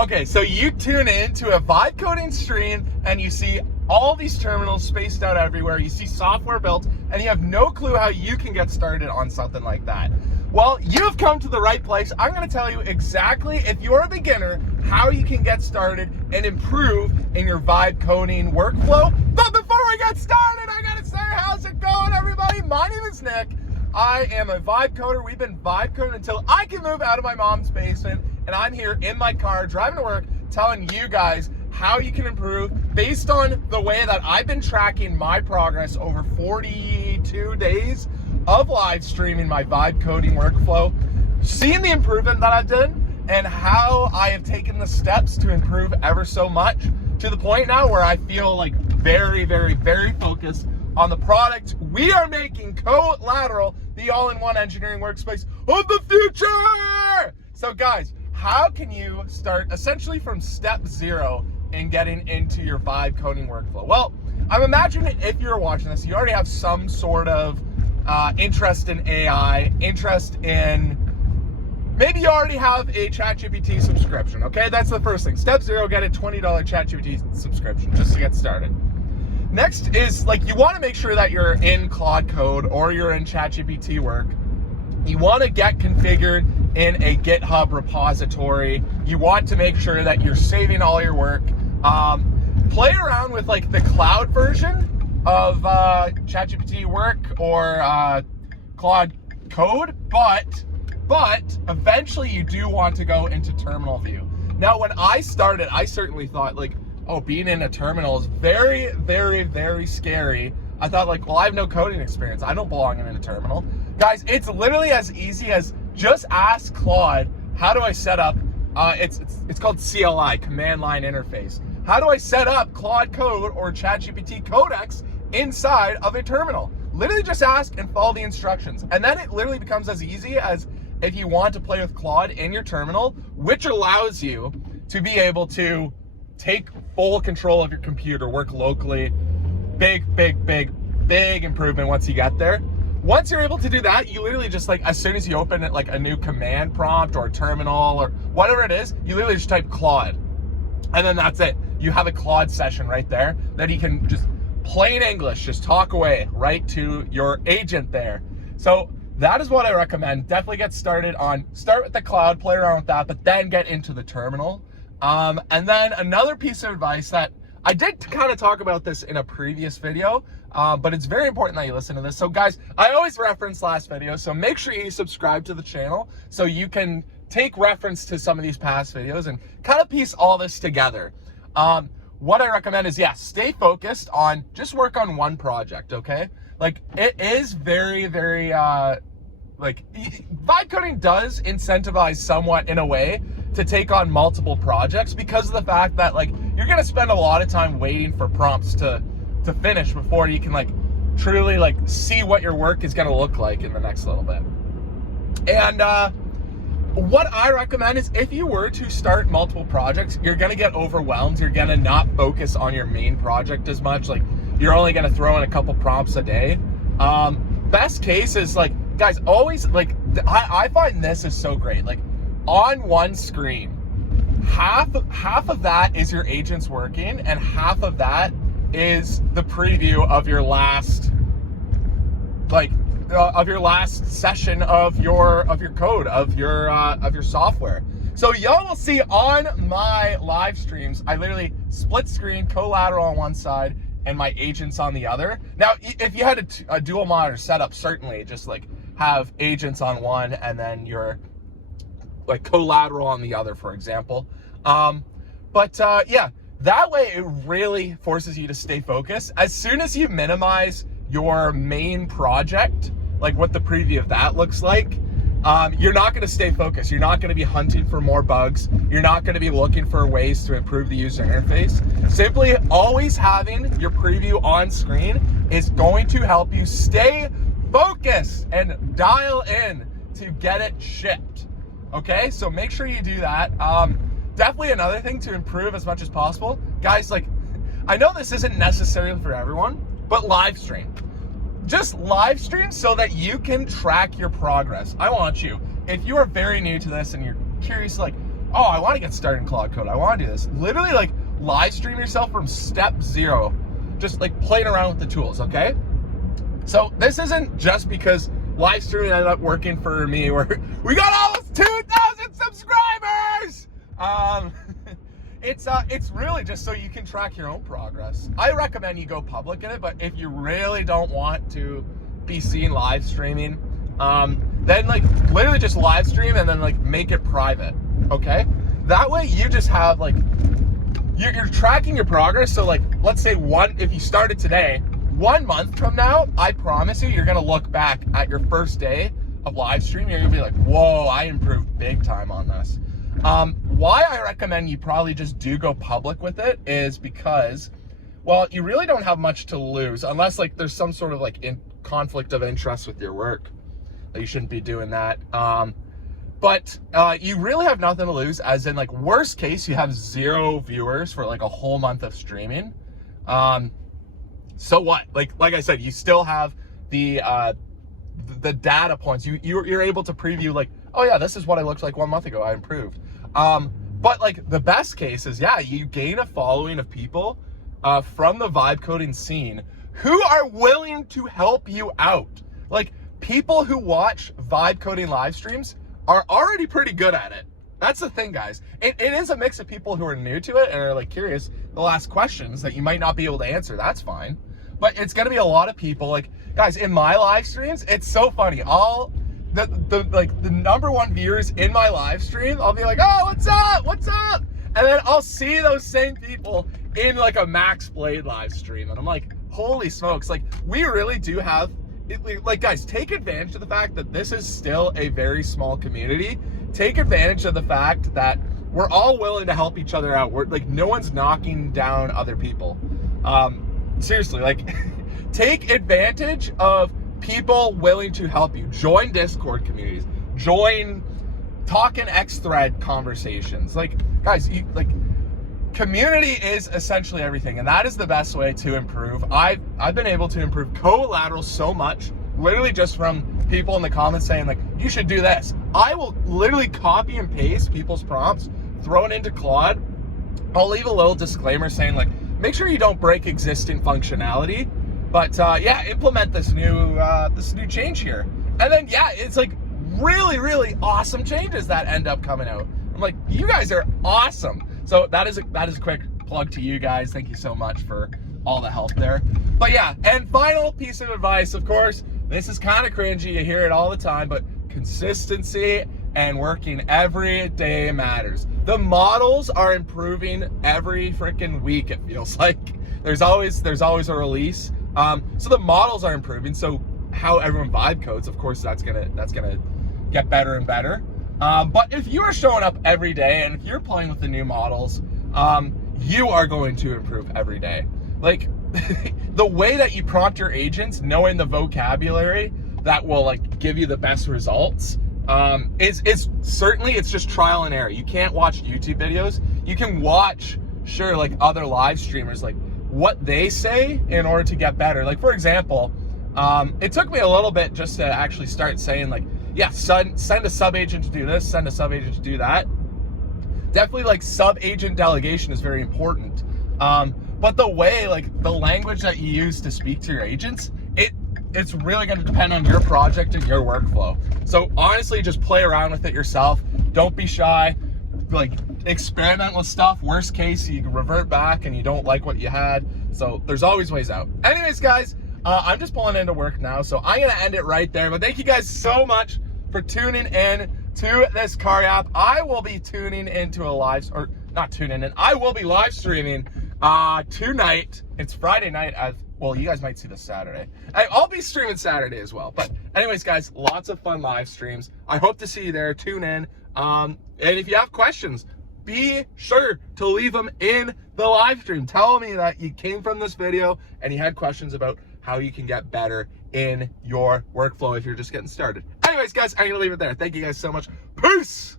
Okay, so you tune in to a vibe coding stream and you see all these terminals spaced out everywhere. You see software built and you have no clue how you can get started on something like that. Well, you've come to the right place. I'm going to tell you exactly, if you're a beginner, how you can get started and improve in your vibe coding workflow. But before we get started, I got to say, how's it going, everybody? My name is Nick. I am a vibe coder. We've been vibe coding until I can move out of my mom's basement, and I'm here in my car driving to work telling you guys how you can improve based on the way that I've been tracking my progress over 42 days of live streaming my vibe coding workflow, seeing the improvement that I've done and how I have taken the steps to improve ever so much to the point now where I feel like very, very, very focused on the product we are making, CoLateral, the all-in-one engineering workspace of the future. So guys, how can you start essentially from step zero in getting into your vibe coding workflow? Well, I'm imagining if you're watching this, you already have some sort of interest in AI, interest in, maybe you already have a ChatGPT subscription, okay? That's the first thing. Step zero, get a $20 ChatGPT subscription just to get started. Next is, like, you want to make sure that you're in Claude Code or you're in ChatGPT work. You want to get configured in a GitHub repository. You want to make sure that you're saving all your work. Play around with like the cloud version of ChatGPT work or Claude Code, but eventually you do want to go into terminal view. Now, when I started, I certainly thought like, oh, being in a terminal is very, very, very scary. I thought like, well, I have no coding experience. I don't belong in a terminal. Guys, it's literally as easy as just ask Claude, how do I set up, it's called CLI, command line interface. How do I set up Claude Code or ChatGPT Codex inside of a terminal? Literally just ask and follow the instructions. And then it literally becomes as easy as if you want to play with Claude in your terminal, which allows you to be able to take full control of your computer, work locally. Big, big, big, big improvement once you get there. Once you're able to do that, you literally just like, as soon as you open it, like a new command prompt or a terminal or whatever it is, you literally just type Claude. And then that's it. You have a Claude session right there that you can just plain English, just talk away right to your agent there. So that is what I recommend. Definitely get started on, start with the cloud, play around with that, but then get into the terminal. And then another piece of advice that I did kind of talk about this in a previous video, but it's very important that you listen to this. So guys, I always reference last video, so make sure you subscribe to the channel so you can take reference to some of these past videos and kind of piece all this together. What I recommend is, yeah, stay focused on, just work on one project, okay? Like, it is very, very, like, vibe coding does incentivize somewhat in a way to take on multiple projects because of the fact that, like, you're gonna spend a lot of time waiting for prompts to finish before you can, like, truly, like, see what your work is gonna look like in the next little bit. And what I recommend is, if you were to start multiple projects, you're gonna get overwhelmed. You're gonna not focus on your main project as much. Like, you're only gonna throw in a couple prompts a day. Best case is, like, guys, always, like, I find this is so great. Like, on one screen, half of that is your agents working, and half of that is the preview of your last, like, of your last session of your code, of your software. So y'all will see on my live streams, I literally split screen CoLateral on one side and my agents on the other. Now, if you had a dual monitor setup, certainly just like have agents on one and then your like CoLateral on the other, for example. Yeah, that way it really forces you to stay focused. As soon as you minimize your main project, like what the preview of that looks like, you're not going to stay focused. You're not going to be hunting for more bugs. You're not going to be looking for ways to improve the user interface. Simply always having your preview on screen is going to help you stay focused and dial in to get it shipped. Okay, so make sure you do that. Definitely another thing to improve as much as possible. Guys, like, I know this isn't necessarily for everyone, but live stream. Just live stream so that you can track your progress. I want you, if you are very new to this and you're curious, like, oh, I want to get started in Claude Code, I want to do this. Literally like live stream yourself from step 0, just like playing around with the tools, okay? So this isn't just because live streaming ended up working for me, where we got almost 2,000 subscribers. It's really just so you can track your own progress. I recommend you go public in it, but if you really don't want to be seen live streaming, then like literally just live stream and then like make it private, okay? That way you just have like, you're tracking your progress. So like, let's say if you started today, 1 month from now, I promise you're gonna look back at your first day of live stream, you're gonna be like, whoa, I improved big time on this. Why I recommend you probably just do go public with it is because, well, you really don't have much to lose unless like there's some sort of like conflict of interest with your work. You shouldn't be doing that. But you really have nothing to lose, as in like worst case, you have 0 viewers for like a whole month of streaming. So what? Like I said, you still have the data points. You're able to preview like, oh yeah, this is what I looked like 1 month ago, I improved. But like the best case is, yeah, you gain a following of people from the vibe coding scene who are willing to help you out. Like people who watch vibe coding live streams are already pretty good at it. That's the thing, guys. It is a mix of people who are new to it and are like curious. They'll ask questions that you might not be able to answer. That's fine. But it's gonna be a lot of people. Like, guys, in my live streams, it's so funny. The #1 viewers in my live stream, I'll be like, oh, what's up? What's up? And then I'll see those same people in like a Max Blade live stream. And I'm like, holy smokes. Like, we really do have, like, guys, take advantage of the fact that this is still a very small community. Take advantage of the fact that we're all willing to help each other out. We're like, no one's knocking down other people. Seriously, like, take advantage of people willing to help you. Join Discord communities. Join Talkin' X thread conversations. Like, guys, community is essentially everything, and that is the best way to improve. I've been able to improve CoLateral so much, literally just from people in the comments saying like, you should do this. I will literally copy and paste people's prompts, throw it into Claude. I'll leave a little disclaimer saying like, make sure you don't break existing functionality, but yeah, implement this new change here. And then yeah, it's like really awesome changes that end up coming out. I'm like, you guys are awesome. So that is a quick plug to you guys. Thank you so much for all the help there. But yeah, and final piece of advice, of course, this is kind of cringy, you hear it all the time, but consistency and working every day matters. The models are improving every freaking week, it feels like. There's always a release. So the models are improving. So how everyone vibe codes, of course, that's gonna get better and better. But if you are showing up every day and if you're playing with the new models, you are going to improve every day. Like the way that you prompt your agents, knowing the vocabulary that will like give you the best results, is certainly, it's just trial and error. You can't watch YouTube videos. You can watch, sure, like other live streamers, like what they say in order to get better. Like for example, it took me a little bit just to actually start saying like, yeah, send a sub agent to do this, send a sub agent to do that. Definitely like sub agent delegation is very important. But the way, like the language that you use to speak to your agents, it's really going to depend on your project and your workflow. So honestly, just play around with it yourself. Don't be shy. Like experiment with stuff. Worst case, you can revert back and you don't like what you had. So there's always ways out. Anyways, guys, I'm just pulling into work now, so I'm gonna end it right there. But thank you guys so much for tuning in to this car app. I will be tuning into I will be live streaming tonight. It's Friday night. Well, you guys might see this Saturday. I'll be streaming Saturday as well. But anyways, guys, lots of fun live streams. I hope to see you there. Tune in. And if you have questions, be sure to leave them in the live stream. Tell me that you came from this video and you had questions about how you can get better in your workflow if you're just getting started. Anyways, guys, I'm gonna leave it there. Thank you guys so much. Peace!